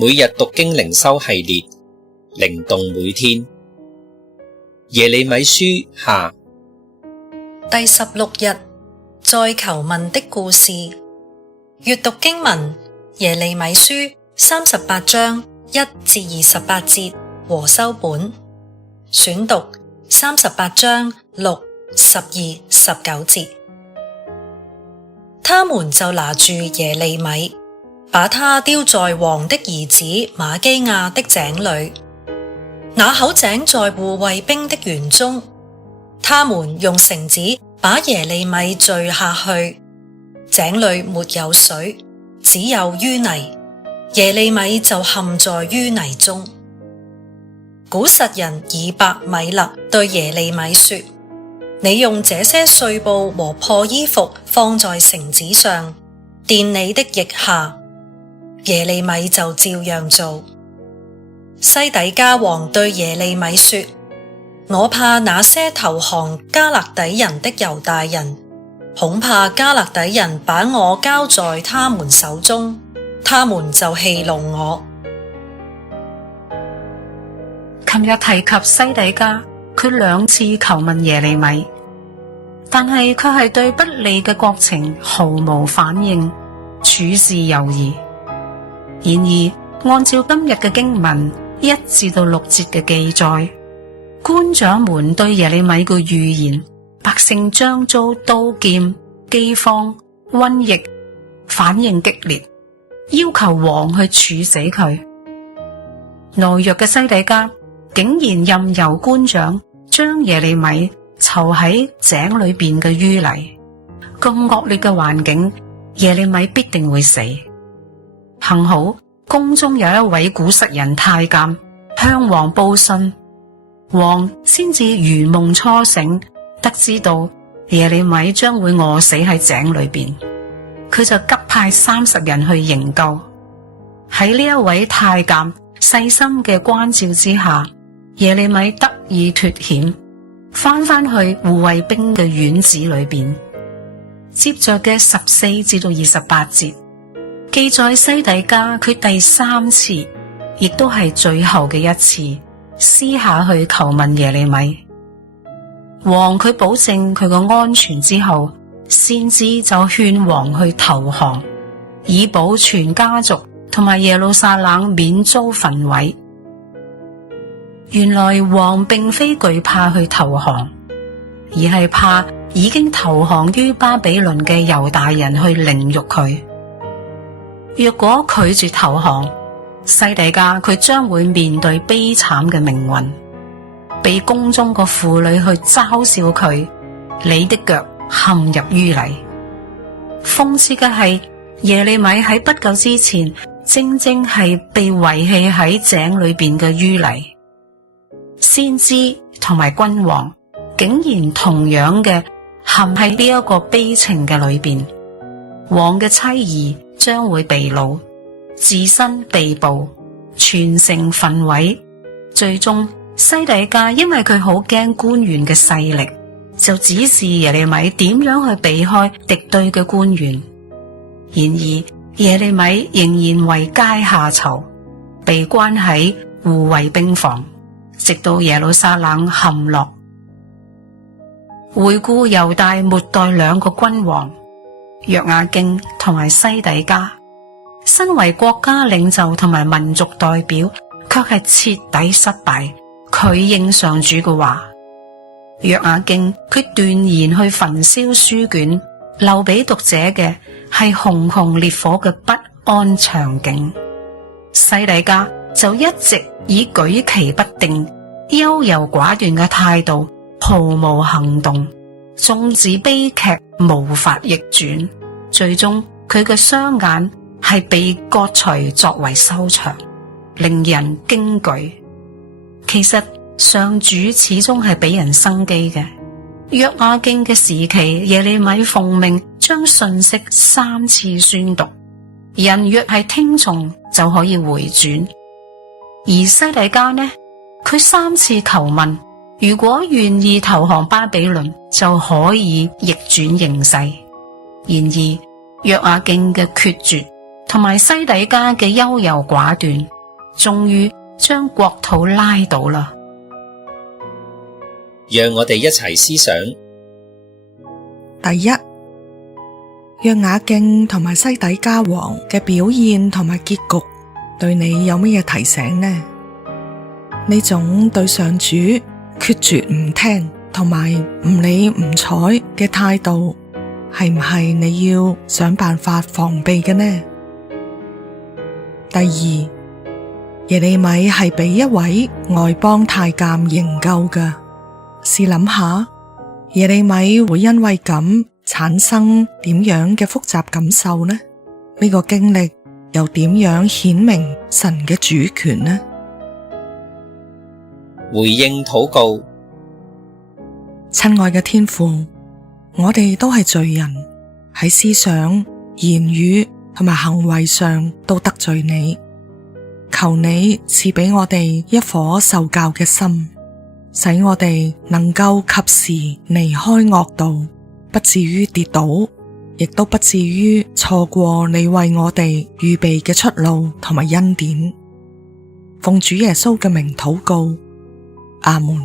每日讀經靈修系列，靈動每天。耶利米書下第16日，再求問的故事。閱讀經文：耶利米書38章1至28節和修本。選讀38章6、12、19節。他們就拿住耶利米，把他丟在王的兒子瑪基亞的井裏。那口井在護衛兵的園中。他們用繩子把耶利米墜下去，井裏沒有水，只有淤泥，耶利米就陷在淤泥中。古實人以伯米勒對耶利米說：你用這些碎布和破衣服放在繩子上，墊你的腋下。耶利米就照樣做。西底家王對耶利米說：我怕那些投降迦勒底人的猶大人，恐怕迦勒底人把我交在他們手中，他們就戲弄我。琴日提及西底家，佢2次求問耶利米，但係佢係對不利嘅國情毫無反應，處事猶疑。然而，按照今日嘅經文1至6節嘅記載，官長們對耶利米嘅預言，百姓將遭刀劍、饑荒、瘟疫，反應激烈，要求王去處死佢。懦弱嘅西底家竟然任由官長將耶利米囚喺井裏邊嘅淤泥，咁惡劣嘅環境，耶利米必定會死。幸好宮中有一位古實人太監向王報信，王先至如夢初醒，得知到耶利米將會餓死喺井裏邊，佢就急派30人去營救。喺呢一位太監細心嘅關照之下，耶利米得以脫險，翻去護衛兵嘅院子裏邊。接着嘅14至28節記載西底家佢第3次，亦都係最後嘅一次，私下去求問耶利米。王佢保證佢個安全之後，先知就勸王去投降，以保全家族同埋耶路撒冷免遭焚毀。原來王並非懼怕去投降，而係怕已經投降於巴比倫嘅猶大人去凌辱佢。若果拒絕投降，西底家佢將會面對悲慘嘅命運，被宮中個婦女去嘲笑佢，你的腳陷入淤泥。諷刺嘅係耶利米喺不久之前，正正係被遺棄喺井裏邊嘅淤泥。先知同埋君王竟然同樣嘅陷喺呢一個悲情嘅裏邊，王嘅妻兒將會被擄，自身被捕，全城焚毀。最終西底家因為佢好驚官員嘅勢力，就指示耶利米點樣去避開敵對嘅官員。然而耶利米仍然為階下囚，被關喺護衛兵房，直到耶路撒冷陷落。回顧猶大末代2個君王約雅敬同埋西底家，身為國家領袖同埋民族代表，卻係徹底失敗，拒應上主嘅話。約雅敬佢斷言去焚燒書卷，留俾讀者嘅係熊熊烈火嘅不安場景。西底家就一直以舉棋不定、優柔寡斷嘅態度，毫無行動，縱使悲劇無法逆轉，最終佢嘅雙眼係被割除作為收場，令人驚懼。其實上主始終係俾人生機嘅。約雅敬嘅時期，耶利米奉命將信息3次宣讀，人若係聽從就可以回轉。而西底家呢，佢3次求問，如果願意投降巴比倫，就可以逆轉形勢。然而約雅敬嘅決絕同埋西底家嘅優柔寡斷，終於將國土拉倒啦。讓我哋一齊思想。第一，約雅敬同埋西底家王嘅表現同埋結局，對你有乜嘢提醒呢？呢種對上主決絕唔聽同埋唔理唔睬嘅態度，係唔係你要想辦法防備嘅呢？第二，耶利米係俾一位外邦太監營救嘅。試諗下，耶利米會因為咁產生點樣嘅複雜感受呢？呢個經歷又點樣顯明神嘅主權呢？回應禱告。親愛嘅天父，我哋都係罪人，喺思想、言語同埋行為上都得罪你，求你賜俾我哋一顆受教嘅心，使我哋能夠及時離開惡道，不至於跌倒，亦都不至於錯過你為我哋預備嘅出路同埋恩典。奉主耶穌嘅名禱告，阿門。